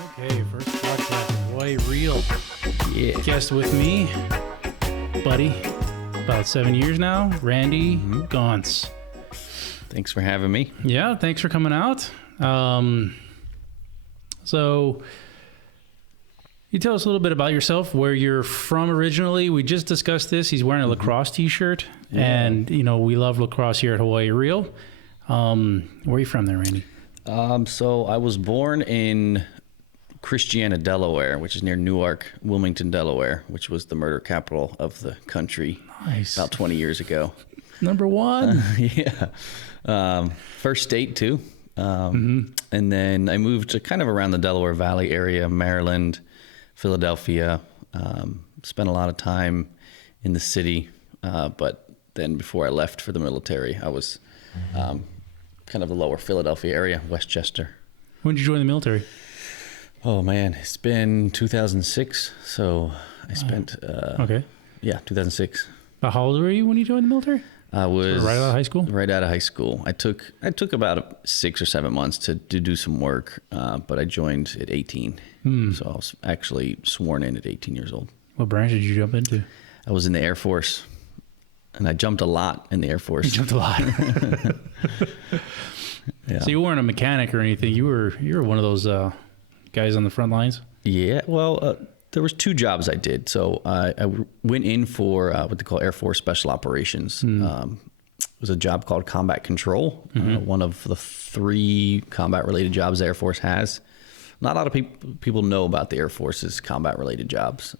Okay, first podcast, Hawaii Real. Yeah. Guest with me, buddy, about 7 years now, Randy Gonce. Thanks for having me. Yeah, thanks for coming out. So, you tell us a little bit about yourself, where you're from originally. We just discussed this. He's wearing a lacrosse t-shirt, and, you know, we love lacrosse here at Hawaii Real. Where are you from there, Randy? So I was born in Christiana, Delaware, which is near Newark, Wilmington, Delaware, which was the murder capital of the country Nice. about 20 years ago. Number one. Yeah. First state, too. And then I moved to kind of around the Delaware Valley area, Maryland, Philadelphia. Spent a lot of time in the city. But then before I left for the military, I was kind of the lower Philadelphia area, Westchester. When did you join the military? Oh, man. It's been 2006. So I spent, Okay. 2006. How old were you when you joined the military? I was Right out of high school? Right out of high school. I took about 6 or 7 months to do some work, but I joined at 18. So I was actually sworn in at 18 years old. What branch did you jump into? I was in the Air Force, and I jumped a lot in the Air Force. You jumped a lot. Yeah. So you weren't a mechanic or anything. You were one of those guys on the front lines. Yeah, well, there was 2 jobs I did. So I went in for what they call Air Force Special Operations. It was a job called Combat Control, one of the 3 combat-related jobs the Air Force has. Not a lot of people know about the Air Force's combat-related jobs.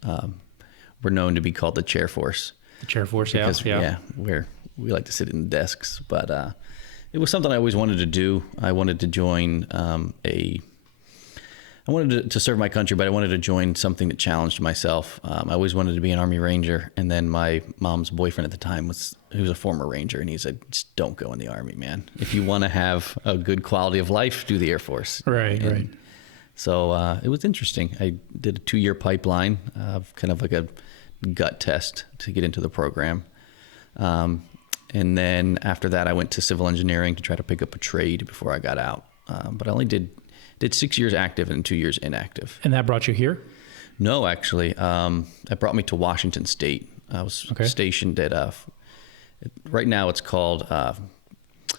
We're known to be called the Chair Force. The chair force, Because, yeah. we like to sit in the desks. But it was something I always wanted to do. I wanted to join I wanted to serve my country, but I wanted to join something that challenged myself. I always wanted to be an Army Ranger. And then my mom's boyfriend at the time he was a former Ranger, and he said, just don't go in the Army, man. If you want to have a good quality of life, do the Air Force. Right. So it was interesting. I did a 2-year pipeline, kind of like a gut test to get into the program. And then after that, I went to civil engineering to try to pick up a trade before I got out. But I only did 6 years active and 2 years inactive. And that brought you here? No, actually. That brought me to Washington State. I was stationed at, right now it's called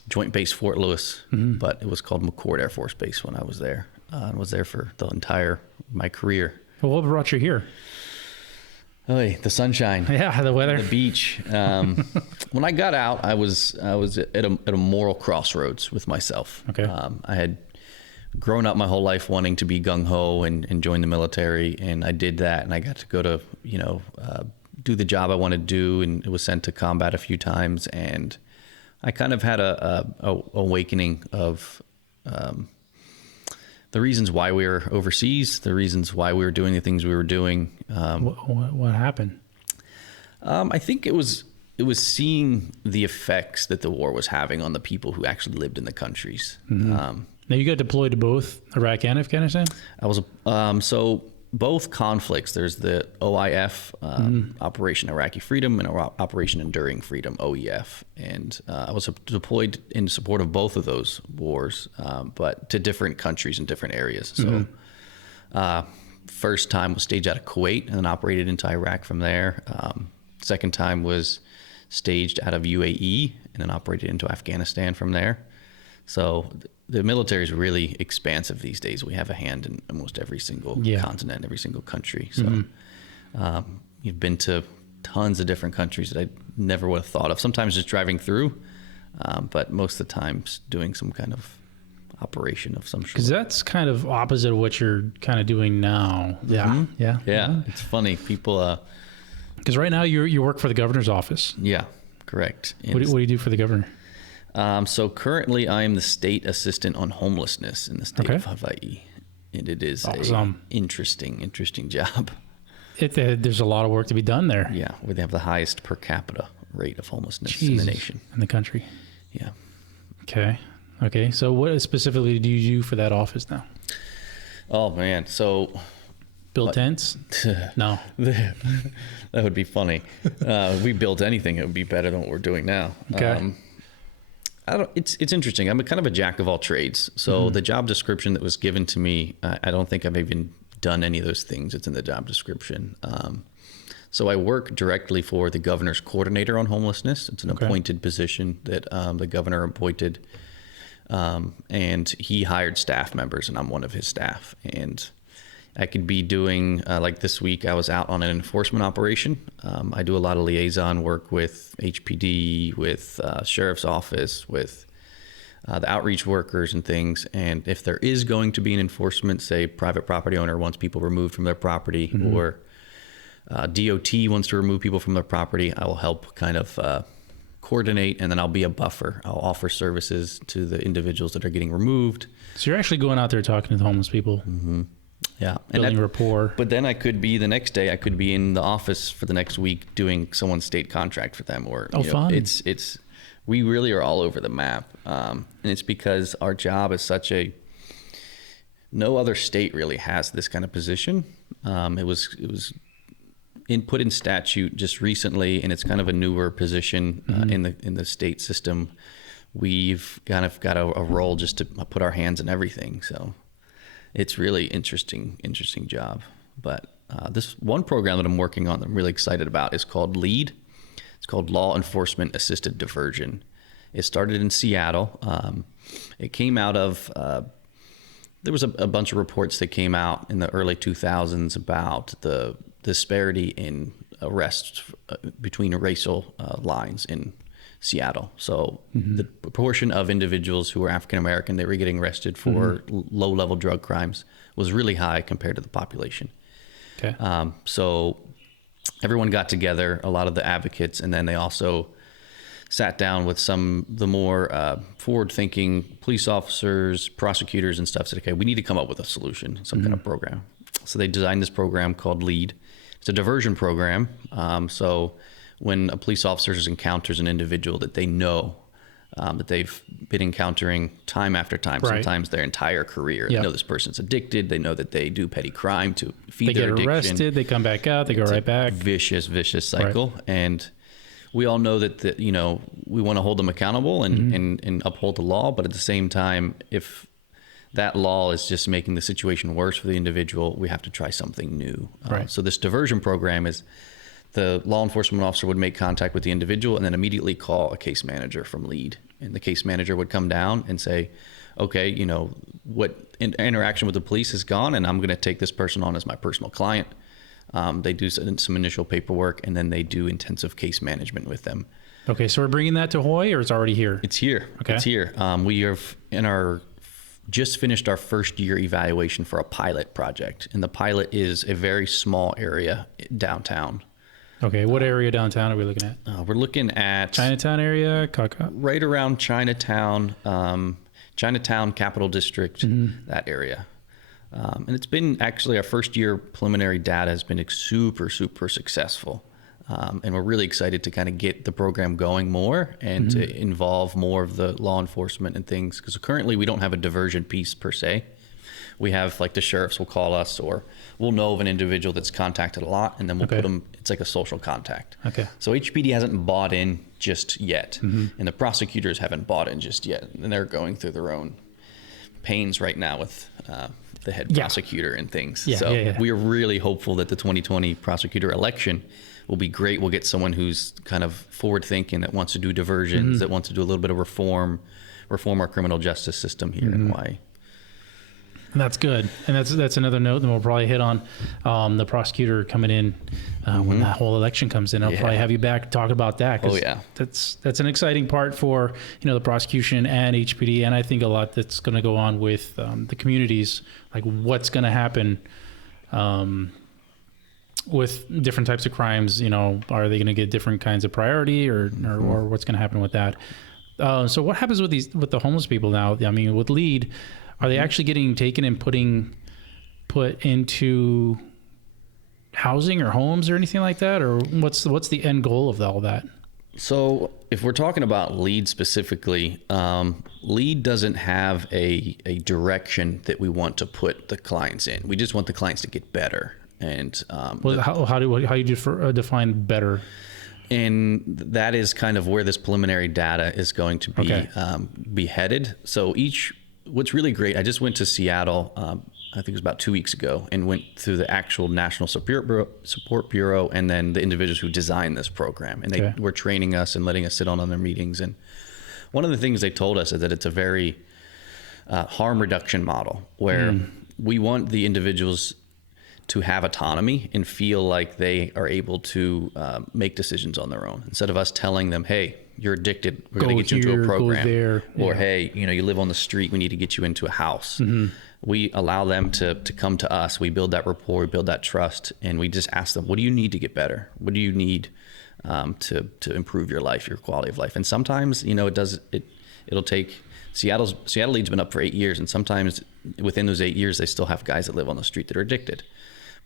Joint Base Fort Lewis, but it was called McCord Air Force Base when I was there. I was there for the entire my career. Well, what brought you here? Oh, the sunshine. Yeah, the weather. The beach. When I got out, I was at a moral crossroads with myself. Okay. I had grown up my whole life wanting to be gung-ho and join the military, and I did that, and I got to go to, do the job I wanted to do, and was sent to combat a few times, and I kind of had a awakening of the reasons why we were overseas, the reasons why we were doing the things we were doing. What happened? I think it was seeing the effects that the war was having on the people who actually lived in the countries. Now, you got deployed to both Iraq and Afghanistan? I was so both conflicts. There's the OIF, Operation Iraqi Freedom, and Operation Enduring Freedom, OEF. And I was deployed in support of both of those wars, but to different countries and different areas. So first time was staged out of Kuwait and then operated into Iraq from there. Second time was staged out of UAE and then operated into Afghanistan from there. So the military is really expansive these days. We have a hand in almost every single continent, every single country. So you've been to tons of different countries that I never would have thought of. Sometimes just driving through, but most of the times doing some kind of operation of some sort. Because that's kind of opposite of what you're kind of doing now. Yeah. It's funny. People... Because right now you work for the governor's office. Yeah, correct. What do you do for the governor? So currently I am the state assistant on homelessness in the state of Hawaii. And it is an interesting job. There's a lot of work to be done there. Yeah, where they have the highest per capita rate of homelessness in the nation. In the country. Yeah. Okay. So what specifically do you do for that office now? Oh, man. So... Build tents? No. That would be funny. If we built anything, it would be better than what we're doing now. Okay. It's interesting. I'm a kind of a jack of all trades. So the job description that was given to me, I don't think I've even done any of those things that's in the job description. So I work directly for the governor's coordinator on homelessness. It's an appointed position that the governor appointed, and he hired staff members, and I'm one of his staff. And I could be doing, like this week, I was out on an enforcement operation. I do a lot of liaison work with HPD, with sheriff's office, with the outreach workers and things. And if there is going to be an enforcement, say private property owner wants people removed from their property, or DOT wants to remove people from their property, I will help kind of coordinate, and then I'll be a buffer. I'll offer services to the individuals that are getting removed. So you're actually going out there talking to the homeless people. Yeah. Building rapport. But then I could be the next day, I could be in the office for the next week doing someone's state contract for them. Or, fun. We really are all over the map. And it's because our job is no other state really has this kind of position. It was put in statute just recently, and it's kind of a newer position in the state system. We've kind of got a role just to put our hands in everything. So it's really interesting job. But this one program that I'm working on that I'm really excited about is called LEAD. It's called Law Enforcement Assisted Diversion. It started in Seattle. It came out of, there was a bunch of reports that came out in the early 2000s about the disparity in arrests between racial lines in Seattle. So the proportion of individuals who were African American that were getting arrested for low-level drug crimes was really high compared to the population. Okay. So everyone got together, a lot of the advocates, and then they also sat down with the more forward-thinking police officers, prosecutors, and stuff. Said, okay, we need to come up with a solution, some kind of program. So they designed this program called LEAD. It's a diversion program. So when a police officer encounters an individual that they know that they've been encountering time after time, sometimes their entire career. They know this person's addicted. They know that they do petty crime to feed their addiction. They get arrested. They come back out. They go right back. Vicious cycle. Right. And we all know that we want to hold them accountable and uphold the law. But at the same time, if that law is just making the situation worse for the individual, we have to try something new. So this diversion program is the law enforcement officer would make contact with the individual and then immediately call a case manager from LEAD. And the case manager would come down and say, okay, what interaction with the police is gone, and I'm going to take this person on as my personal client. They do some initial paperwork, and then they do intensive case management with them. Okay, so we're bringing that to Hawaii, or it's already here? It's here. Okay. It's here. We have just finished our first year evaluation for a pilot project, and the pilot is a very small area downtown. Okay, what area downtown are we looking at? We're looking at Chinatown area, Kaka? Right around Chinatown, Capital District, that area. And it's been actually our first year preliminary data has been super successful. And we're really excited to kind of get the program going more and to involve more of the law enforcement and things. Because currently we don't have a diversion piece per se. We have like the sheriffs will call us, or we'll know of an individual that's contacted a lot, and then we'll put them, it's like a social contact. Okay. So HPD hasn't bought in just yet, and the prosecutors haven't bought in just yet. And they're going through their own pains right now with the head prosecutor and things. We are really hopeful that the 2020 prosecutor election will be great. We'll get someone who's kind of forward thinking, that wants to do diversions, that wants to do a little bit of reform our criminal justice system here in Hawaii. And that's good. And that's another note that we'll probably hit on, the prosecutor coming in when that whole election comes in. I'll probably have you back talk about that. That's an exciting part for the prosecution and HPD, and I think a lot that's going to go on with the communities, like what's going to happen with different types of crimes. Are they going to get different kinds of priority, or what's going to happen with that? So what happens with the homeless people now? I mean, with LEAD, are they actually getting taken and put into housing or homes or anything like that? Or what's the end goal of all that? So if we're talking about LEAD specifically, LEAD doesn't have a direction that we want to put the clients in. We just want the clients to get better. And how do you define better? And that is kind of where this preliminary data is going to be headed. So what's really great, I just went to Seattle, I think it was about 2 weeks ago, and went through the actual National Support Bureau and then the individuals who designed this program. And they were training us and letting us sit on their meetings. And one of the things they told us is that it's a very harm reduction model where we want the individuals to have autonomy and feel like they are able to make decisions on their own, instead of us telling them, hey, you're addicted, we're going to get you into a program, or hey, you live on the street, we need to get you into a house. We allow them to come to us. We build that rapport, we build that trust, and we just ask them, what do you need to get better? What do you need to improve your life, your quality of life? And sometimes, it'll take, Seattle Lead's been up for 8 years, and sometimes within those 8 years, they still have guys that live on the street that are addicted.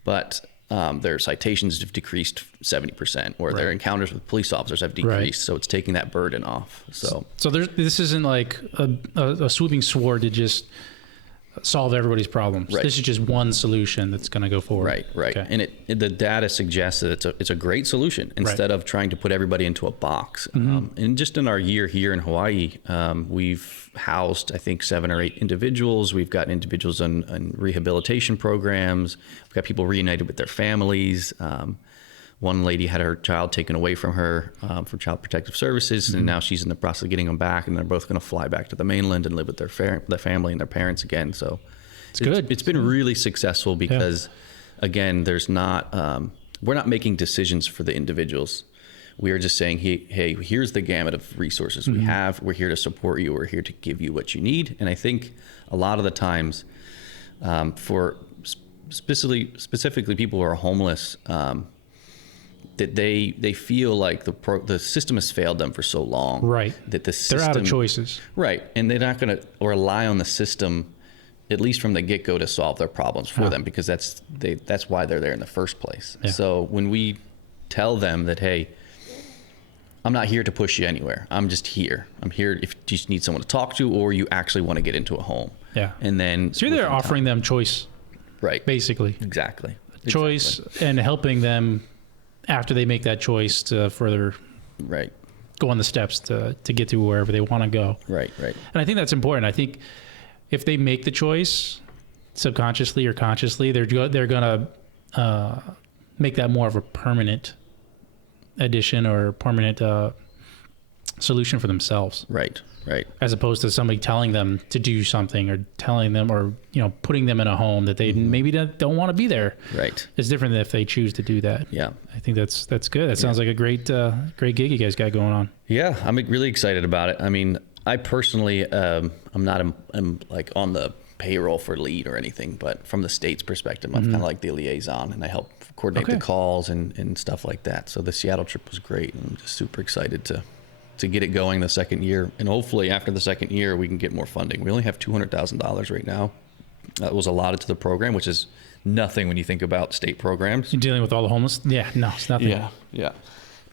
But their citations have decreased 70%, or their encounters with police officers have decreased. So it's taking that burden off. So this isn't like a swooping sword to just solve everybody's problems. This is just one solution that's going to go forward. Right. Okay. And the data suggests that it's a great solution instead of trying to put everybody into a box. And just in our year here in Hawaii, we've housed, I think, 7 or 8 individuals. We've got individuals on rehabilitation programs. We've got people reunited with their families. One lady had her child taken away from her for Child Protective Services, and now she's in the process of getting them back, and they're both going to fly back to the mainland and live with their family and their parents again. So it's good. It's been really successful because, again, there's not we're not making decisions for the individuals. We are just saying, hey, here's the gamut of resources we have. We're here to support you. We're here to give you what you need. And I think a lot of the times, for specifically people who are homeless, that they feel like the system has failed them for so long. That the system, they're out of choices. And they're not going to rely on the system, at least from the get-go, to solve their problems for them, because that's why they're there in the first place. So when we tell them that, hey, I'm not here to push you anywhere. I'm just here. I'm here if you just need someone to talk to, or you actually want to get into a home. And then so you're there offering them choice. Basically. Exactly. Choice and helping them after they make that choice to further go on the steps to get to wherever they want to go. Right. And I think that's important. I think if they make the choice subconsciously or consciously, they're going to make that more of a permanent addition or permanent solution for themselves. Right. As opposed to somebody telling them to do something, or telling them, or putting them in a home that they maybe don't want to be there. It's different than if they choose to do that. I think that's good. That sounds like a great gig you guys got going on. I'm really excited about it. I mean, I personally I'm not like on the payroll for Lead or anything, but from the state's perspective, I'm kind of like the liaison, and I help coordinate the calls and stuff like that. So the Seattle trip was great, and I'm just super excited to get it going the second year. And hopefully after the second year, we can get more funding. We only have $200,000 right now. That was allotted to the program, which is nothing when you think about state programs. You're dealing with all the homeless? Yeah, no, it's nothing. Yeah.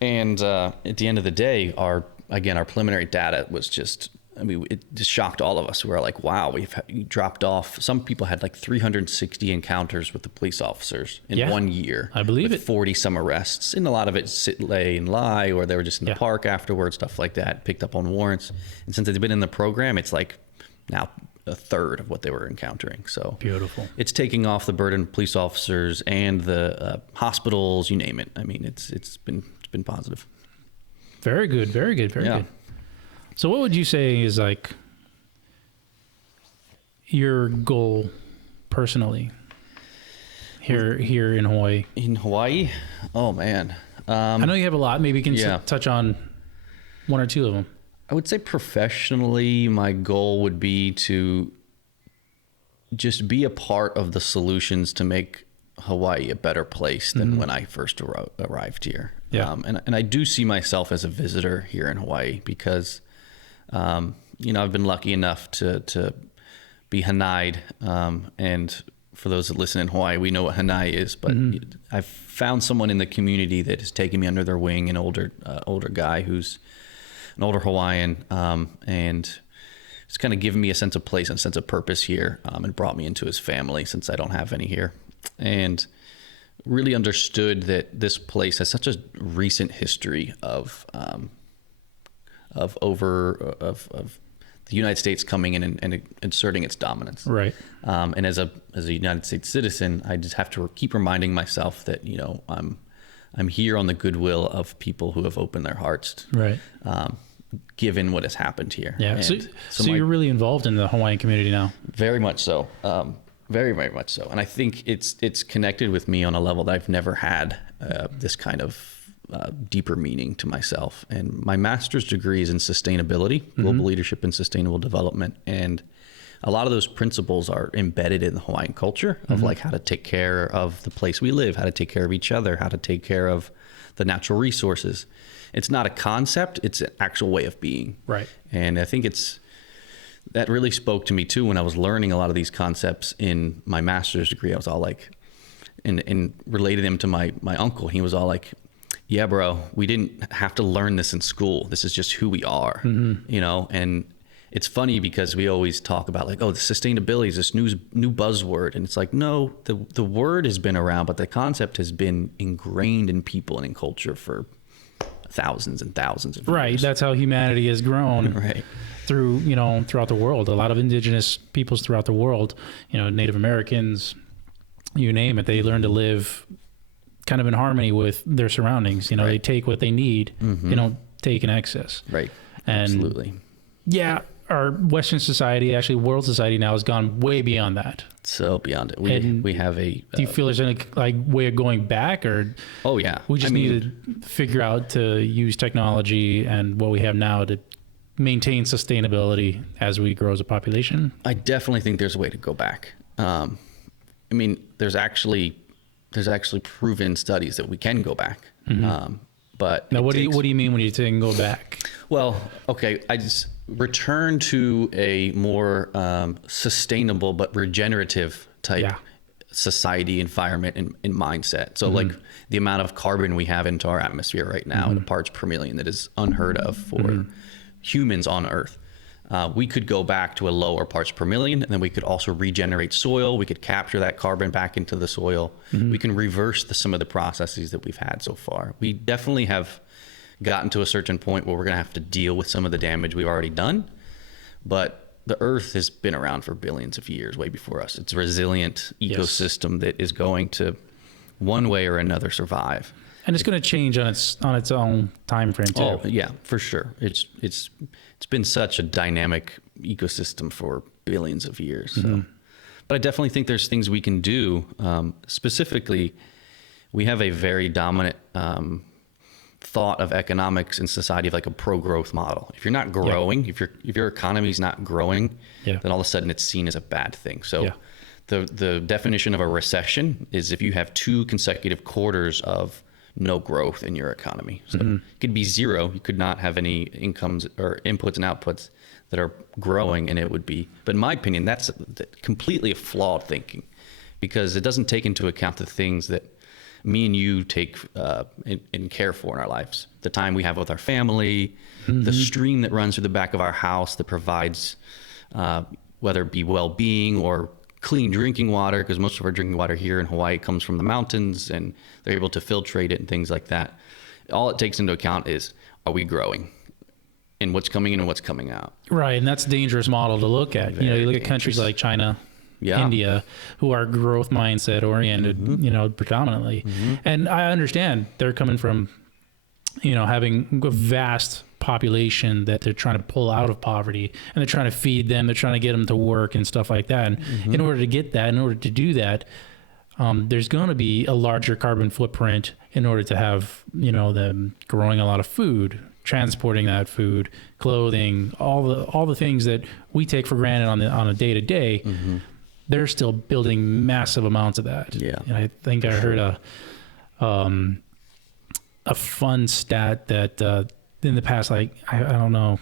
And at the end of the day, our preliminary data was just, it just shocked all of us. We were like, wow, we've dropped off. Some people had like 360 encounters with the police officers in 1 year. I believe it. 40 some arrests, and a lot of it sit, lay, and lie, or they were just in the park afterwards, stuff like that, picked up on warrants. And since they've been in the program, it's like now a third of what they were encountering. So beautiful. It's taking off the burden of police officers and the hospitals, you name it. I mean, it's been positive. Very good. Very good. So what would you say is like your goal personally here in Hawaii? In Hawaii? Oh, man. I know you have a lot. Maybe you can touch on one or two of them. I would say professionally, my goal would be to just be a part of the solutions to make Hawaii a better place than when I first arrived here. And I do see myself as a visitor here in Hawaii because I've been lucky enough to be Hanai'd, and for those that listen in Hawaii, we know what Hanai is, but I've found someone in the community that has taken me under their wing, an older guy who's an older Hawaiian, and it's kind of given me a sense of place and a sense of purpose here, and brought me into his family since I don't have any here. And really understood that this place has such a recent history of the United States coming in and asserting its dominance. Right. And as a United States citizen, I just have to keep reminding myself that, I'm here on the goodwill of people who have opened their hearts. Right. Given what has happened here. Yeah. So you're really involved in the Hawaiian community now. Very much so. Very, very much so. And I think it's connected with me on a level that I've never had this kind of deeper meaning to myself. And my master's degree is in sustainability, global leadership and sustainable development. And a lot of those principles are embedded in the Hawaiian culture of like how to take care of the place we live, how to take care of each other, how to take care of the natural resources. It's not a concept, it's an actual way of being. Right. And I think that really spoke to me too when I was learning a lot of these concepts in my master's degree. I was all like, and related them to my uncle. He was all like, yeah, bro, we didn't have to learn this in school. This is just who we are, and it's funny because we always talk about like, oh, the sustainability is this new buzzword. And it's like, no, the word has been around, but the concept has been ingrained in people and in culture for thousands and thousands of years. Right. That's how humanity has grown. Right. Throughout the world. A lot of indigenous peoples throughout the world, Native Americans, you name it, they learn to live kind of in harmony with their surroundings. Right. They take what they need. They don't take in excess. Right. And absolutely. Yeah. Our Western society, actually world society now, has gone way beyond that. So beyond it. We have a... do you feel there's any way of going back, or... Oh, yeah. We just need to figure out to use technology and what we have now to maintain sustainability as we grow as a population? I definitely think there's a way to go back. There's actually proven studies that we can go back. But now, what do you mean when you say go back? Well, okay, I just return to a more sustainable but regenerative type society, environment, and mindset. So like the amount of carbon we have into our atmosphere right now in parts per million, that is unheard of for humans on Earth. We could go back to a lower parts per million, and then we could also regenerate soil. We could capture that carbon back into the soil. We can reverse some of the processes that we've had so far. We definitely have gotten to a certain point where we're going to have to deal with some of the damage we've already done. But the Earth has been around for billions of years, way before us. It's a resilient ecosystem that is going to, one way or another, survive. And it's going to change on its own time frame too. Oh yeah, for sure. It's been such a dynamic ecosystem for billions of years. So. But I definitely think there's things we can do. Specifically, we have a very dominant thought of economics and society of like a pro-growth model. If you're not growing, if your economy is not growing, then all of a sudden it's seen as a bad thing. So the definition of a recession is if you have 2 consecutive quarters of no growth in your economy. So it could be zero. You could not have any incomes or inputs and outputs that are growing, and it would be, but in my opinion, that's completely a flawed thinking, because it doesn't take into account the things that me and you take and care for in our lives. The time we have with our family, the stream that runs through the back of our house that provides, whether it be well-being or clean drinking water, because most of our drinking water here in Hawaii comes from the mountains and they're able to filtrate it and things like that. All it takes into account is, are we growing? And what's coming in and what's coming out. Right, and that's a dangerous model to look at. Very you look dangerous. at countries like China, India, who are growth mindset oriented, predominantly. And I understand they're coming from, having a vast population that they're trying to pull out of poverty, and they're trying to feed them, they're trying to get them to work and stuff like that. And in order to do that, there's going to be a larger carbon footprint in order to have, them growing a lot of food, transporting that food, clothing, all the things that we take for granted on a day to day. They're still building massive amounts of that. Yeah. And I think I heard a fun stat that in the past, I don't know,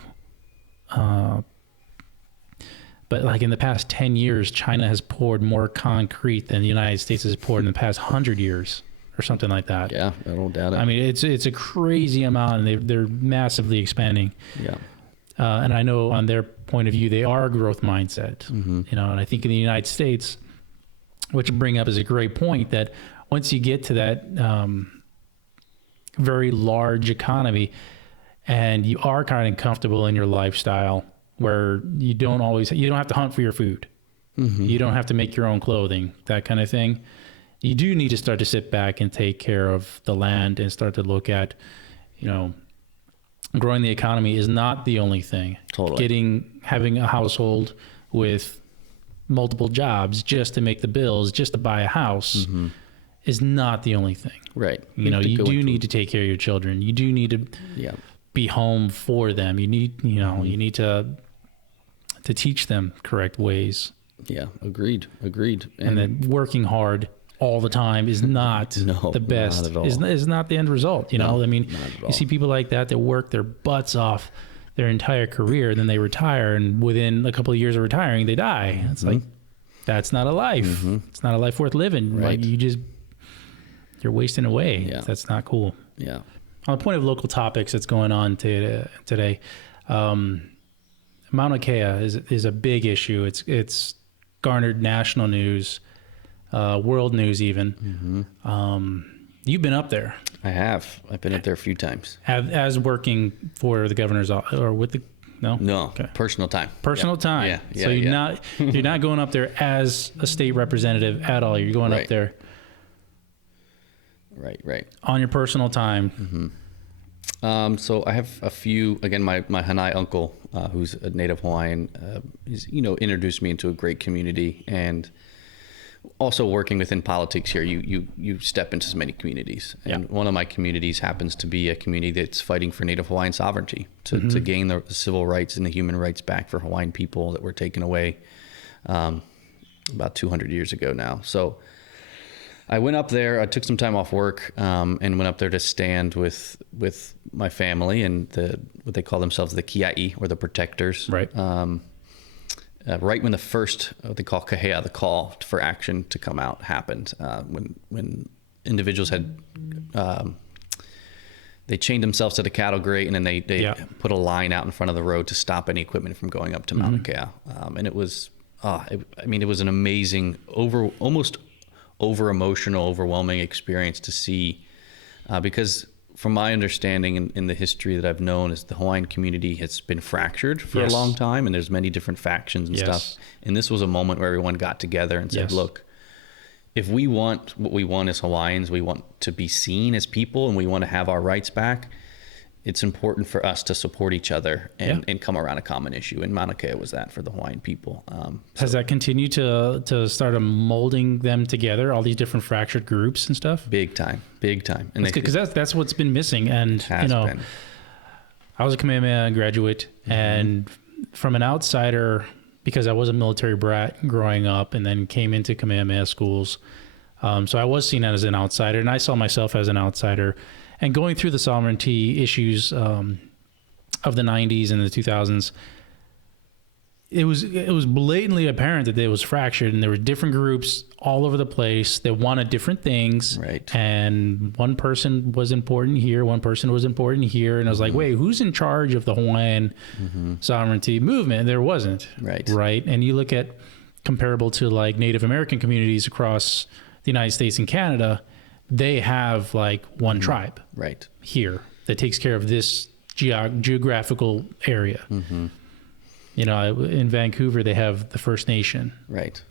but like in the past 10 years, China has poured more concrete than the United States has poured in the past 100 years or something like that. Yeah, I don't doubt it. I mean, it's a crazy amount, and they're massively expanding. Yeah. And I know on their point of view, they are a growth mindset, and I think in the United States, what you bring up is a great point, that once you get to that very large economy and you are kind of comfortable in your lifestyle where you don't have to hunt for your food. You don't have to make your own clothing, that kind of thing. You do need to start to sit back and take care of the land and start to look at, growing the economy is not the only thing. Totally. Having a household with multiple jobs just to make the bills, just to buy a house is not the only thing. Right. You do need to take care of your children. You do need to be home for them. You need, you need to teach them correct ways. Yeah. Agreed. And then working hard all the time is not the best. Not at all. Is not the end result. No, I mean, you see people like that work their butts off their entire career, then they retire, and within a couple of years of retiring, they die. It's like, that's not a life. It's not a life worth living. Right. Like, you're wasting away. Yeah. That's not cool. Yeah. On the point of local topics that's going on today, Mauna Kea is a big issue. It's garnered national news, world news even. You've been up there. I have. I've been up there a few times. As working for the governor's office, or with the no? Okay. Personal time. Personal time. Yeah. So you're not going up there as a state representative at all. You're going up there. Right. On your personal time. So I have a few. Again, my Hanai uncle, who's a native Hawaiian, he's introduced me into a great community, and also working within politics here, you step into so many communities, and one of my communities happens to be a community that's fighting for Native Hawaiian sovereignty to gain the civil rights and the human rights back for Hawaiian people that were taken away about 200 years ago now. So I went up there. I took some time off work and went up there to stand with my family and what they call themselves, the Kiai, or the protectors. Right. Right when the first, what they call kahea, the call for action to come out, happened, when individuals had, they chained themselves to the cattle grate, and then they put a line out in front of the road to stop any equipment from going up to Mauna Kea. And it was, it was an amazing, almost over emotional, overwhelming experience to see, because from my understanding in the history that I've known, is the Hawaiian community has been fractured for a long time, and there's many different factions and stuff. And this was a moment where everyone got together and said, look, if we want what we want as Hawaiians, we want to be seen as people, and we want to have our rights back, it's important for us to support each other and come around a common issue. And Mauna Kea was that for the Hawaiian people. Has that continued to start molding them together, all these different fractured groups and stuff? Big time. And because that's what's been missing. And I was a Kamehameha graduate, and from an outsider, because I was a military brat growing up, and then came into Kamehameha schools, so I was seen as an outsider, and I saw myself as an outsider. And going through the sovereignty issues of the 90s and the 2000s, it was blatantly apparent that it was fractured, and there were different groups all over the place that wanted different things. Right. And one person was important here, one person was important here, and I was like, wait, who's in charge of the Hawaiian sovereignty movement? There wasn't. Right. And you look at comparable to like Native American communities across the United States and Canada, they have like one tribe here that takes care of this geographical area. In Vancouver, they have the First Nation.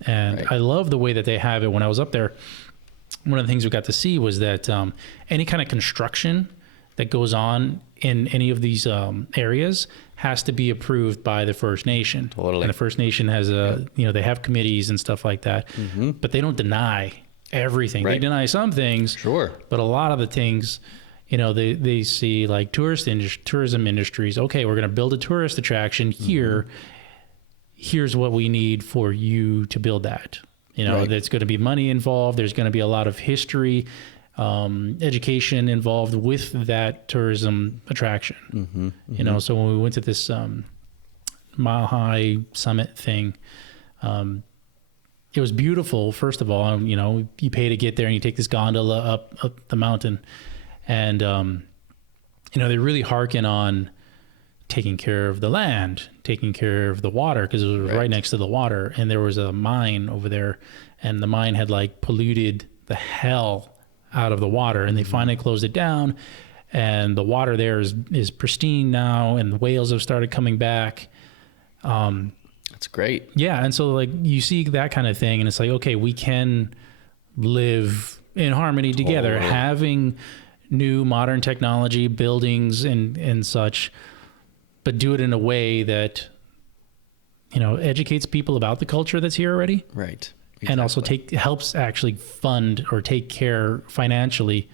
And I love the way that they have it. When I was up there, one of the things we got to see was that any kind of construction that goes on in any of these areas has to be approved by the First Nation. And the First Nation has they have committees and stuff like that, but they don't deny everything. They deny some things, but a lot of the things, they see like tourism industries. Okay, we're going to build a tourist attraction here. Here's what we need for you to build that. There's going to be money involved. There's going to be a lot of history, education involved with that tourism attraction. So when we went to this Mile High Summit thing, it was beautiful. First of all, you pay to get there, and you take this gondola up the mountain, and they really hearken on taking care of the land, taking care of the water, because it was right next to the water, and there was a mine over there, and the mine had like polluted the hell out of the water, and they finally closed it down, and the water there is pristine now, and the whales have started coming back. That's great. Yeah, and so like you see that kind of thing, and it's like, okay, we can live in harmony together, Totally. having new modern technology, buildings and such, but do it in a way that, you know, educates people about the culture that's here already. Right. And also helps actually fund or take care financially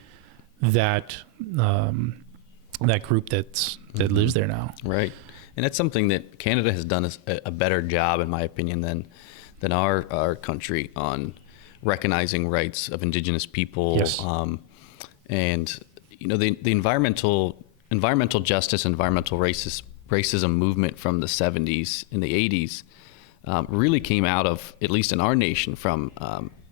that that group that lives there now. Right. And that's something that Canada has done a better job, in my opinion, than our country on recognizing rights of Indigenous people. Yes. And you know, the environmental justice, environmental racism movement from the 70s and the 80s really came out of, at least in our nation, from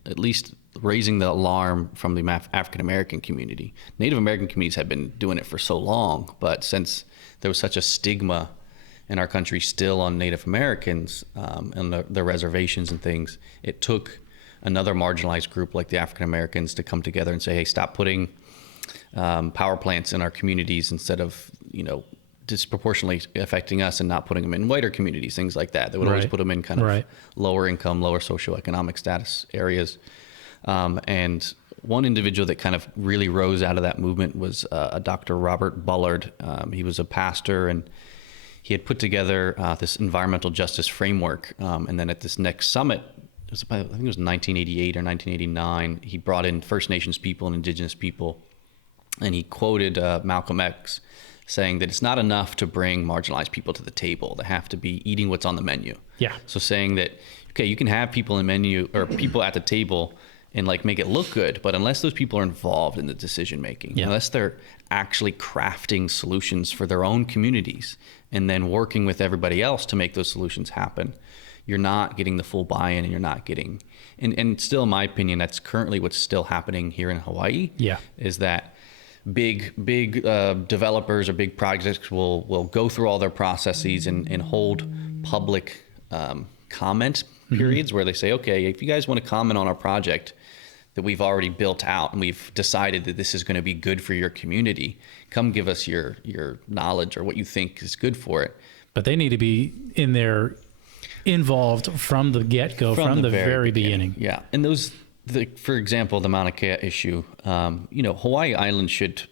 at least raising the alarm from the African American community. Native American communities had been doing it for so long, but since there was such a stigma in our country still on Native Americans and their reservations and things, it took another marginalized group like the African Americans to come together and say, hey, stop putting power plants in our communities instead of, you know, disproportionately affecting us, and not putting them in whiter communities, things like that. They would always put them in kind of lower income, lower socioeconomic status areas. And one individual that kind of really rose out of that movement was a Dr. Robert Bullard. He was a pastor, and he had put together this environmental justice framework. And then at this next summit, I think it was 1988 or 1989, he brought in First Nations people and Indigenous people, and he quoted Malcolm X saying that it's not enough to bring marginalized people to the table. They have to be eating what's on the menu. Yeah. So saying that, okay, you can have people in menu or people at the table and like make it look good, but unless those people are involved in the decision making, unless they're actually crafting solutions for their own communities and then working with everybody else to make those solutions happen, you're not getting the full buy-in, and you're not getting, and still, in my opinion, that's currently what's still happening here in Hawaii. Yeah. Is that big developers or big projects will go through all their processes and hold public comment periods where they say, okay, if you guys want to comment on our project that we've already built out and we've decided that this is going to be good for your community, come give us your knowledge or what you think is good for it. But they need to be in there, involved from the get-go, from the very beginning. Yeah. And for example, the Mauna Kea issue, you know, Hawaii Island should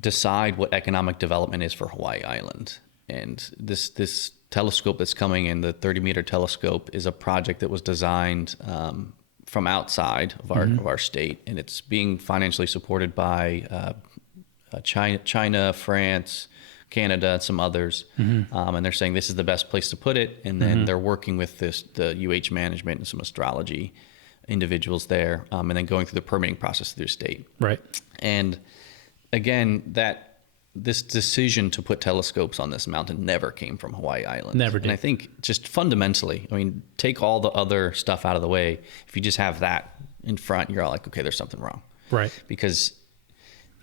decide what economic development is for Hawaii Island. And this telescope that's coming in, the 30-meter telescope, is a project that was designed from outside of our state, and it's being financially supported by China, France, Canada, and some others. And they're saying this is the best place to put it. And then they're working with the UH management and some astrology individuals there, and then going through the permitting process through the state. Right. And again, this decision to put telescopes on this mountain never came from Hawaii Island. Never did. And I think just fundamentally, I mean, take all the other stuff out of the way. If you just have that in front, you're all like, okay, there's something wrong. Right. Because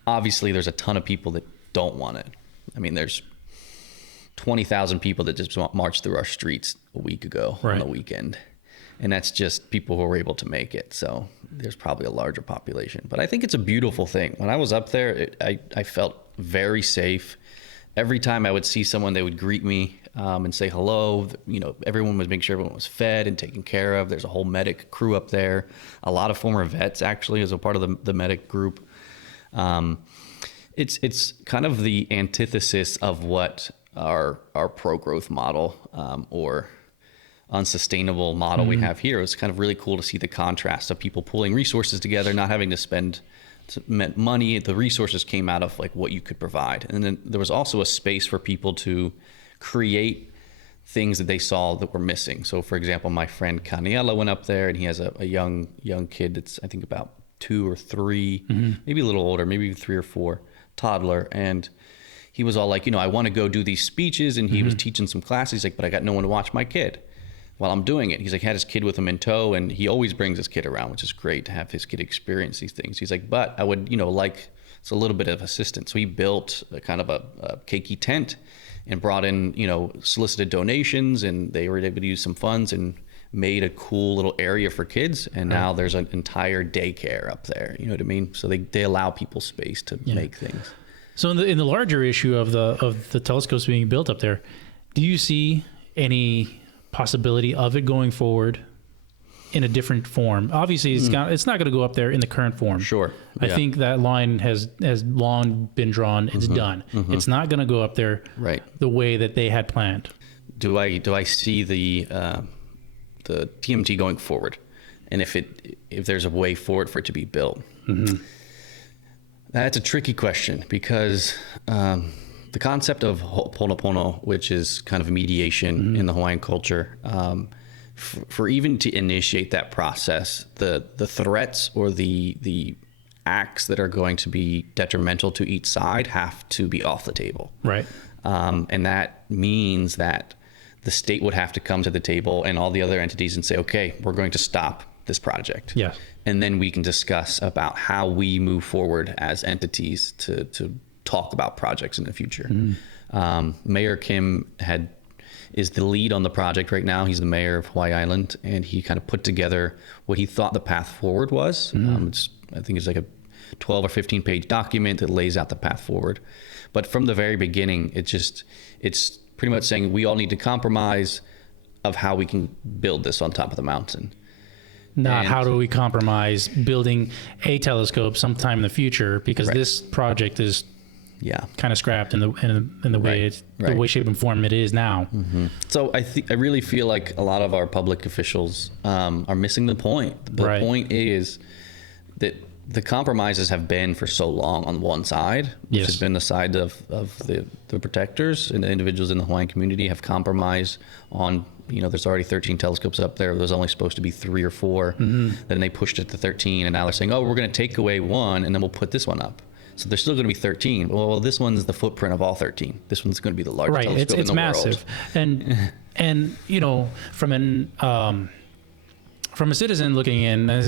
obviously there's a ton of people that don't want it. I mean, there's 20,000 people that just marched through our streets a week ago on the weekend. And that's just people who were able to make it. So there's probably a larger population. But I think it's a beautiful thing. When I was up there, I felt very safe. Every time I would see someone, they would greet me and say hello. You know, everyone was making sure everyone was fed and taken care of. There's a whole medic crew up there. A lot of former vets actually as a part of the medic group. It's kind of the antithesis of what our pro-growth model or unsustainable model we have here. It's kind of really cool to see the contrast of people pulling resources together, not having to spend money. The resources came out of like what you could provide. And then there was also a space for people to create things that they saw that were missing. So for example, my friend Kaniela went up there, and he has a young kid that's I think about 2 or 3, maybe a little older, maybe 3 or 4, toddler. And he was all like, you know, I want to go do these speeches. And he was teaching some classes. He's like, but I got no one to watch my kid while I'm doing it. He's like, had his kid with him in tow, and he always brings his kid around, which is great to have his kid experience these things. He's like, but I would, you know, like, it's a little bit of assistance. So he built a kind of a keiki tent and brought in, you know, solicited donations, and they were able to use some funds and made a cool little area for kids, and now there's an entire daycare up there. You know what I mean? So they allow people space to make things. So in the larger issue of the telescopes being built up there, do you see any possibility of it going forward in a different form? Obviously, it's not going to go up there in the current form. Sure. I think that line has long been drawn. It's done. It's not going to go up there the way that they had planned. Do I see the TMT going forward, and if there's a way forward for it to be built? That's a tricky question, because the concept of ho'oponopono, which is kind of mediation in the Hawaiian culture, for even to initiate that process, the threats or the acts that are going to be detrimental to each side have to be off the table. Right. And that means that the state would have to come to the table and all the other entities and say, okay, we're going to stop this project. Yeah. And then we can discuss about how we move forward as entities to talk about projects in the future. Mayor Kim is the lead on the project right now. He's the mayor of Hawaii Island, and he kind of put together what he thought the path forward was. I think it's like a 12 or 15 page document that lays out the path forward. But from the very beginning, it's pretty much saying we all need to compromise of how we can build this on top of the mountain. Not how do we compromise building a telescope sometime in the future, because this project is kind of scrapped in the way the way, shape, and form it is now. So I really feel like a lot of our public officials are missing the point. The point is that the compromises have been for so long on one side, which has been the side of the protectors, and the individuals in the Hawaiian community have compromised on, there's already 13 telescopes up there. There's only supposed to be 3 or 4. Then they pushed it to 13, and now they're saying, oh, we're going to take away one, and then we'll put this one up. So there's still going to be 13. Well, this one's the footprint of all 13. This one's going to be the largest telescope in the massive. world. And from a citizen looking in, I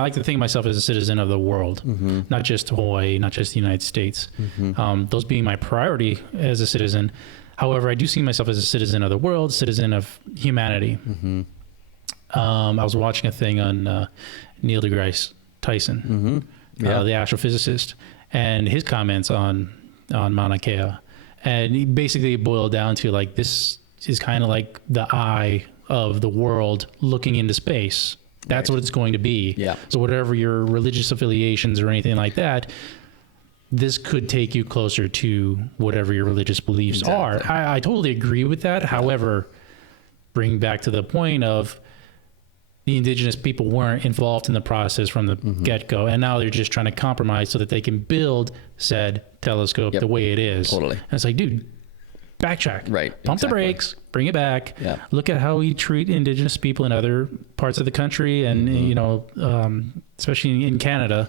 like to think of myself as a citizen of the world, not just Hawaii, not just the United States. Those being my priority as a citizen. However, I do see myself as a citizen of the world, citizen of humanity. I was watching a thing on Neil deGrasse Tyson, the astrophysicist, and his comments on Mauna Kea. And he basically boiled down to like, this is kind of like the eye of the world looking into space. That's what it's going to be. Yeah. So whatever your religious affiliations or anything like that, this could take you closer to whatever your religious beliefs are. I totally agree with that. However, bring back to the point of the indigenous people weren't involved in the process from the get-go, and now they're just trying to compromise so that they can build said telescope the way it is. Totally. And it's like, dude, backtrack. Right. Pump the brakes, bring it back. Yeah. Look at how we treat indigenous people in other parts of the country, and especially in Canada.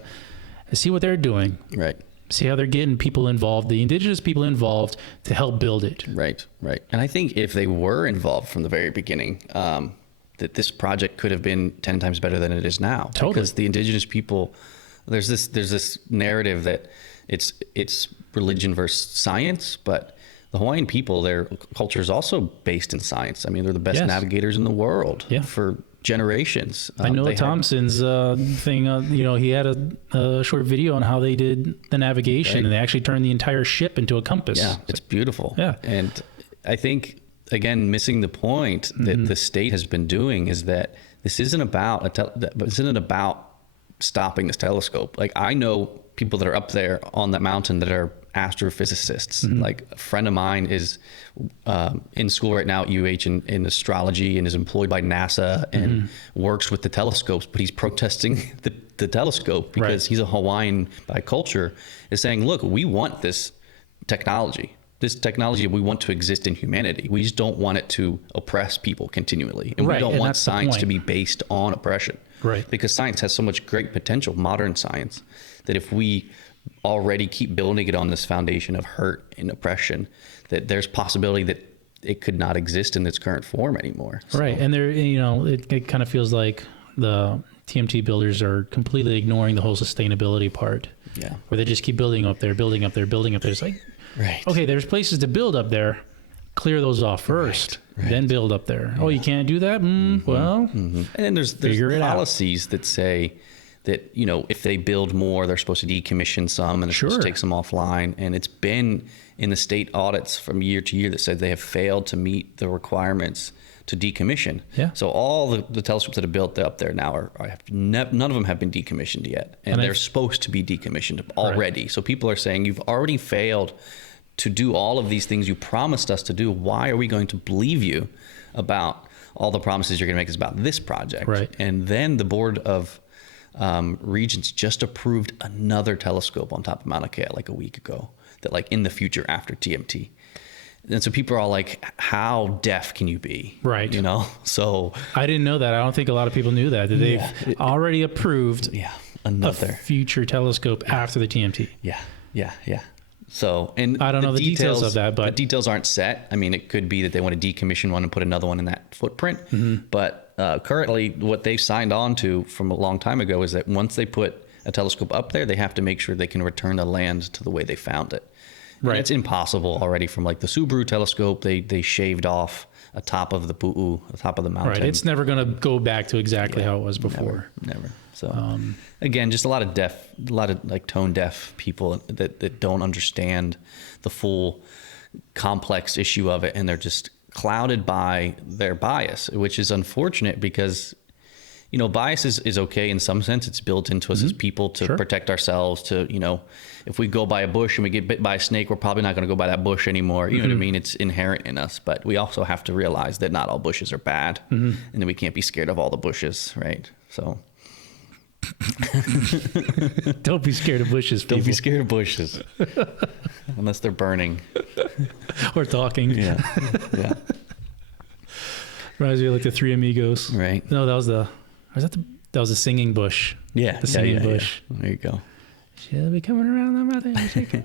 See what they're doing. Right. See how they're getting people involved, the indigenous people involved, to help build it. Right. And I think if they were involved from the very beginning, that this project could have been 10 times better than it is now. Totally. Because the indigenous people, there's this narrative that it's religion versus science, but the Hawaiian people, their culture is also based in science. I mean, they're the best navigators in the world for generations. I know Thompson's thing, he had a short video on how they did the navigation, and they actually turned the entire ship into a compass. Yeah, it's beautiful. Yeah. And I think, again, missing the point that the state has been doing is that this isn't about stopping this telescope. Like, I know people that are up there on that mountain that are astrophysicists. Like, a friend of mine is in school right now at UH in astrology, and is employed by NASA and works with the telescopes, but he's protesting the telescope because he's a Hawaiian by culture, is saying, look, we want this technology. This technology, we want to exist in humanity. We just don't want it to oppress people continually. And we don't want science to be based on oppression. Right. Because science has so much great potential, modern science, that if we already keep building it on this foundation of hurt and oppression, that there's possibility that it could not exist in its current form anymore. So. Right. And there, it kind of feels like the TMT builders are completely ignoring the whole sustainability part. Yeah. Where they just keep building up there. It's like, okay, there's places to build up there, clear those off first, then build up there. Oh, you can't do that? Well, and then there's policies that say that, you know, if they build more, they're supposed to decommission some and they're supposed to take some offline. And it's been in the state audits from year to year that said they have failed to meet the requirements to decommission. Yeah. So all the telescopes that are built up there now none of them have been decommissioned yet. And they're supposed to be decommissioned already. Right. So people are saying, you've already failed to do all of these things you promised us to do. Why are we going to believe you about all the promises you're going to make us about this project? Right. And then the Board of Regents just approved another telescope on top of Mauna Kea like a week ago, that like in the future after TMT. And so people are all like, how deaf can you be? Right. You know, so. I didn't know that. I don't think a lot of people knew that they've already approved another future telescope after the TMT. Yeah. So, and I don't know the details of that, but the details aren't set. I mean, it could be that they want to decommission one and put another one in that footprint. But currently what they've signed on to from a long time ago is that once they put a telescope up there, they have to make sure they can return the land to the way they found it. Right. And it's impossible already. From like the Subaru telescope, they shaved off a top of the pu'u, the top of the mountain. Right. It's never going to go back to exactly how it was before. Never. So again, just a lot of like tone deaf people that don't understand the full complex issue of it, and they're just clouded by their bias, which is unfortunate because, you know, bias is okay in some sense. It's built into us as people to protect ourselves. To, you know, if we go by a bush and we get bit by a snake, we're probably not going to go by that bush anymore. You know what I mean? It's inherent in us, but we also have to realize that not all bushes are bad, and that we can't be scared of all the bushes, right? So. Don't be scared of bushes, people. Don't be scared of bushes. Unless they're burning. Or talking. Yeah. Reminds me of like the Three Amigos. Right. No, that was the singing bush. Yeah. The singing bush. Yeah. There you go. She'll be coming around the mountain and shaking.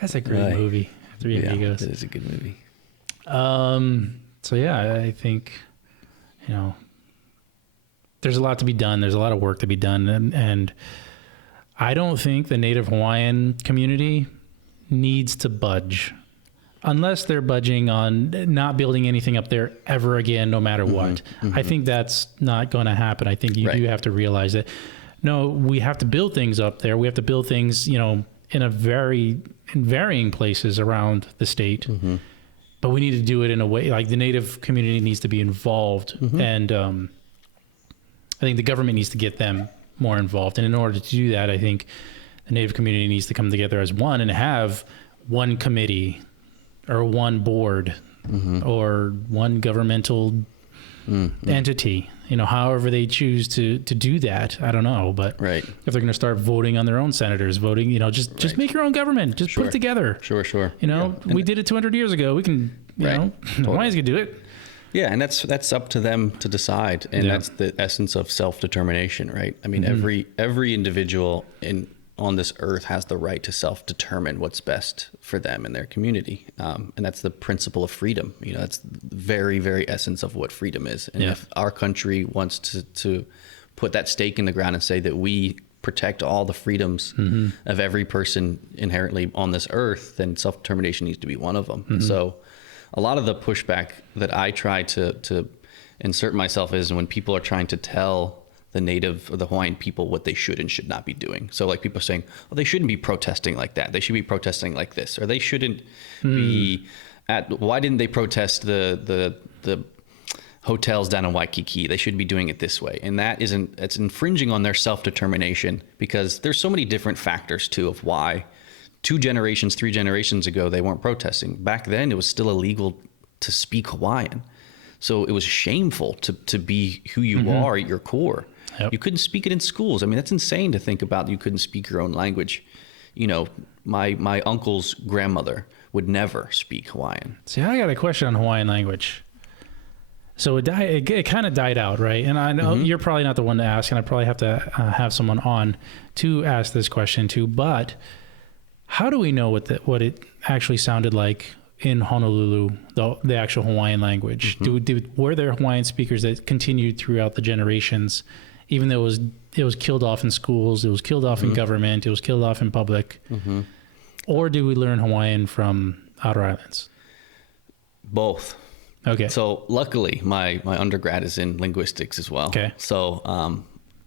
That's a great movie. Three Amigos. It is a good movie. So yeah, I think, you know, there's a lot to be done. There's a lot of work to be done. And I don't think the Native Hawaiian community needs to budge unless they're budging on not building anything up there ever again, no matter what. I think that's not going to happen. I think you do have to realize that, no, we have to build things up there. We have to build things, you know, in varying places around the state. But we need to do it in a way, like the Native community needs to be involved. And, I think the government needs to get them more involved. And in order to do that, I think the Native community needs to come together as one and have one committee or one board or one governmental entity, you know, however they choose to do that. I don't know. But if they're going to start voting on their own senators, voting, you know, just make your own government. Just put it together. Sure. You know, we did it 200 years ago. We can, you know, Hawaiians can do it. Yeah, and that's up to them to decide, and that's the essence of self-determination, right? I mean, every individual on this earth has the right to self-determine what's best for them and their community, and that's the principle of freedom. You know, that's the very, very essence of what freedom is. And if our country wants to put that stake in the ground and say that we protect all the freedoms of every person inherently on this earth, then self-determination needs to be one of them. And so a lot of the pushback that I try to insert myself is when people are trying to tell the Native or the Hawaiian people what they should and should not be doing. So like people saying, well, they shouldn't be protesting like that. They should be protesting like this, or they shouldn't be why didn't they protest the hotels down in Waikiki? They should be doing it this way. And it's infringing on their self-determination, because there's so many different factors too of why 2 generations, 3 generations ago, they weren't protesting. Back then, it was still illegal to speak Hawaiian. So it was shameful to be who you are at your core. You couldn't speak it in schools. I mean, that's insane to think about. You couldn't speak your own language. You know, my uncle's grandmother would never speak Hawaiian. See, I got a question on Hawaiian language. So it kind of died out, right? And I know you're probably not the one to ask, and I probably have to have someone on to ask this question too. But how do we know what it actually sounded like in Honolulu, the actual Hawaiian language? Were there Hawaiian speakers that continued throughout the generations, even though it was killed off in schools, it was killed off in government, it was killed off in public? Or do we learn Hawaiian from outer islands? Both. Okay. So luckily, my undergrad is in linguistics as well. Okay. So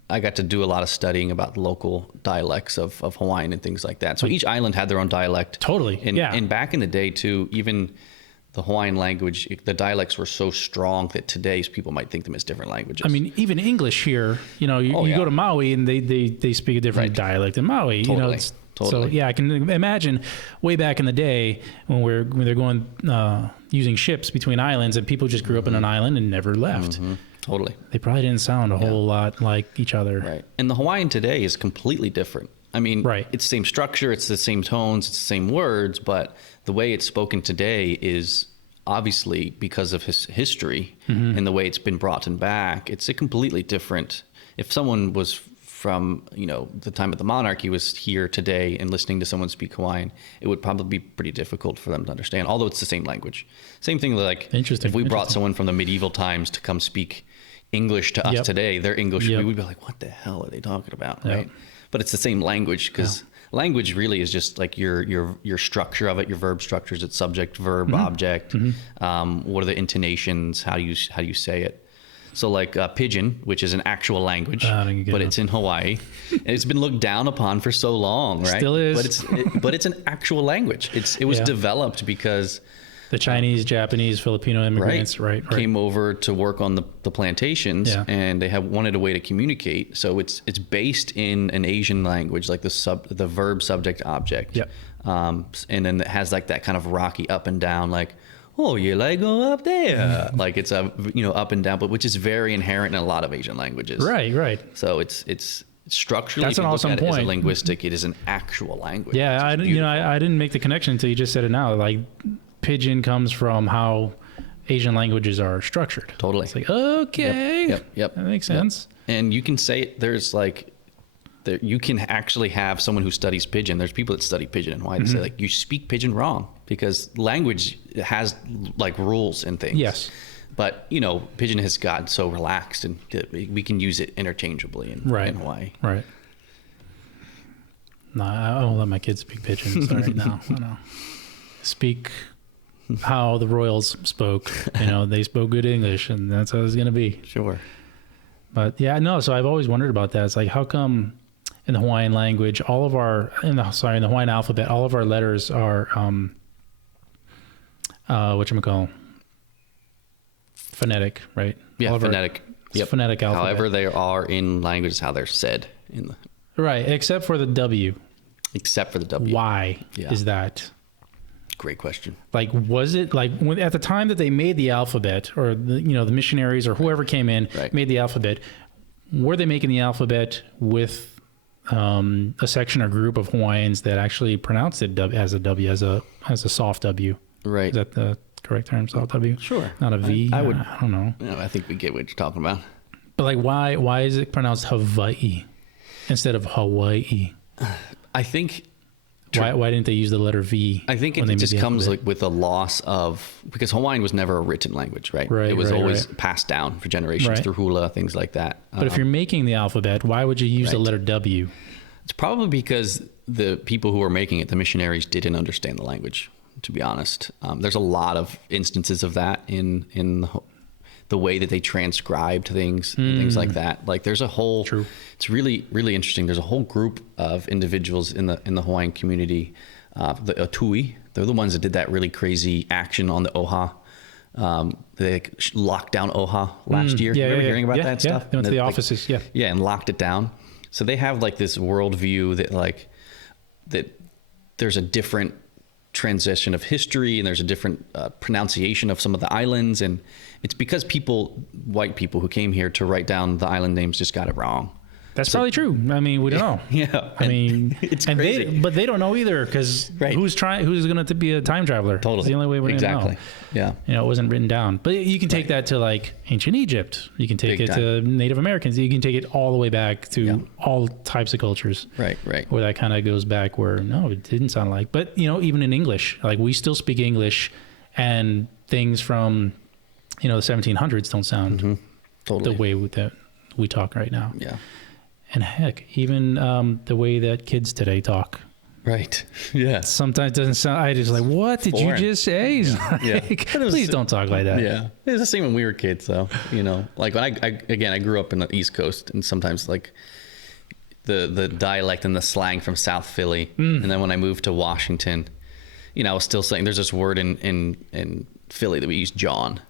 I got to do a lot of studying about local dialects of Hawaiian and things like that. So each island had their own dialect. Totally. And back in the day too, even the Hawaiian language, the dialects were so strong that today's people might think them as different languages. I mean, even English here, you go to Maui and they speak a different dialect in Maui. Totally. So yeah, I can imagine way back in the day when they're going using ships between islands and people just grew up in an island and never left. Totally. They probably didn't sound a whole lot like each other. Right. And the Hawaiian today is completely different. I mean, it's the same structure, it's the same tones, it's the same words, but the way it's spoken today is obviously because of his history and the way it's been brought back. It's a completely different. If someone was from, the time of the monarchy was here today and listening to someone speak Hawaiian, it would probably be pretty difficult for them to understand, although it's the same language. Same thing like if we brought someone from the medieval times to come speak English to us today, their English, we would be like, what the hell are they talking about, right? But it's the same language because language really is just like your structure of it, your verb structures, it's subject, verb, object. What are the intonations? How do you say it? So like Pidgin, which is an actual language, but it's in Hawaii. And it's been looked down upon for so long, right? Still is. But it's an actual language. It was developed because the Chinese, Japanese, Filipino immigrants, right. came over to work on the plantations, and they wanted a way to communicate. So it's based in an Asian language, like the verb, subject, object. Yep. And then it has like that kind of rocky up and down, like, oh, you like go up there, like it's a up and down, but which is very inherent in a lot of Asian languages. Right. So it's structurally. That's an awesome point. As a linguistic, it is an actual language. Yeah, I didn't make the connection until you just said it now. Like Pidgin comes from how Asian languages are structured. Totally. It's like, okay. Yep. That makes sense. And you can say there's like. You can actually have someone who studies Pidgin. There's people that study Pidgin and why they say like you speak Pidgin wrong because language has like rules and things. Yes. But Pidgin has gotten so relaxed and we can use it interchangeably in Hawaii. Right. No, I won't let my kids speak Pidgin. Sorry, no. Speak how the royals spoke. They spoke good English, and that's how it's gonna be. Sure. But yeah, no. So I've always wondered about that. It's like, how come in the Hawaiian language, in the Hawaiian alphabet, all of our letters are whatchamacall, phonetic, right? Yeah, phonetic. Phonetic alphabet. However they are in language is how they're said right, except for the W. Except for the W. Why is that? Great question. Like, was it like at the time that they made the alphabet, or the missionaries or whoever came in made the alphabet? Were they making the alphabet with a section or group of Hawaiians that actually pronounced it as a W, as a soft W? Right. Is that the correct term, soft W? Sure. Not a V. I don't know. No, I think we get what you're talking about. But like, why is it pronounced Hawaii instead of Hawaii? I think. Why didn't they use the letter V? I think it just comes like with a loss of, because Hawaiian was never a written language, right? It was always passed down for generations through hula, things like that. But if you're making the alphabet, why would you use the letter W? It's probably because the people who were making it, the missionaries, didn't understand the language, to be honest. There's a lot of instances of that in the way that they transcribed things and things like that. Like there's a whole, it's really, really interesting. There's a whole group of individuals in the Hawaiian community, the Atui. They're the ones that did that really crazy action on the Oha. They locked down Oha last year. Yeah, Remember hearing about that stuff? They went to the offices. Yeah, and locked it down. So they have like this worldview that there's a different transition of history and there's a different pronunciation of some of the islands, and it's because white people who came here to write down the island names just got it wrong. That's probably true. I mean, we don't know. Yeah. I mean, it's crazy. But they don't know either, because who's going to be a time traveler? Totally. It's the only way we're going to know. Yeah. It wasn't written down. But you can take that to like ancient Egypt. You can take to Native Americans. You can take it all the way back to all types of cultures. Right. Where that kind of goes back where, no, it didn't sound like. But, even in English, like we still speak English, and things from, the 1700s don't sound the way that we talk right now. Yeah. And heck, even the way that kids today talk Right. Yeah. Sometimes it doesn't sound. I just like, what did you Foreign. just say? He's Yeah. like, please don't talk like that. Yeah. It was the same when we were kids, though. You know, like when I grew up in the East Coast, and sometimes like the dialect and the slang from South Philly, and then when I moved to Washington, you know, I was still saying there's this word in Philly that we use, John.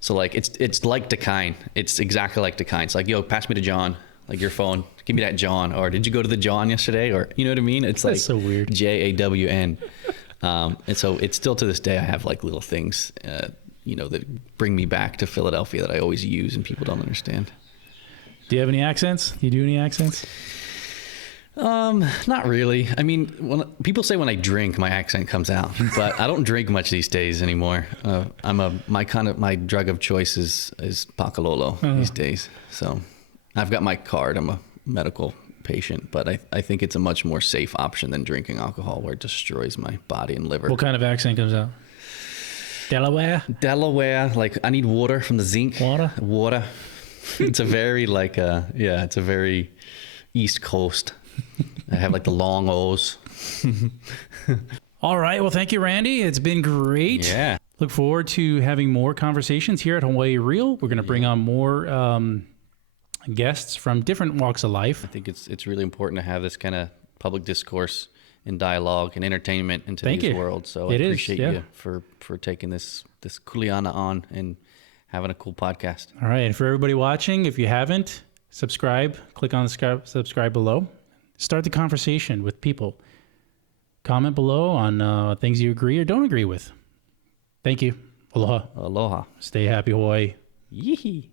So like it's like Dakine. It's exactly like Dakine. It's like, yo, pass me to John. Like your phone, give me that John. Or did you go to the John yesterday? Or you know what I mean? It's like That's so weird. JAWN. And so it's still to this day I have like little things, you know, that bring me back to Philadelphia that I always use and people don't understand. Do you have any accents? Do you do any accents? Not really. I mean, when people say when I drink, my accent comes out, but I don't drink much these days anymore. My drug of choice is Pakalolo these days. So I've got my card. I'm a medical patient, but I think it's a much more safe option than drinking alcohol, where it destroys my body and liver. What kind of accent comes out? Delaware? Delaware, like I need water from the zinc. Water. It's a very it's a very East Coast. I have like the long O's. All right. Well, thank you, Randy. It's been great. Yeah. Look forward to having more conversations here at Hawaii Real. We're going to bring on more guests from different walks of life. I think it's really important to have this kind of public discourse and dialogue and entertainment in Thank today's you. world. So It I is, appreciate yeah. you for taking this kuleana on and having a cool podcast. All right. And for everybody watching, if you haven't, subscribe. Click on the subscribe below. Start the conversation with people. Comment below on things you agree or don't agree with. Thank you. Aloha. Aloha. Stay happy, Hawaii. Yee.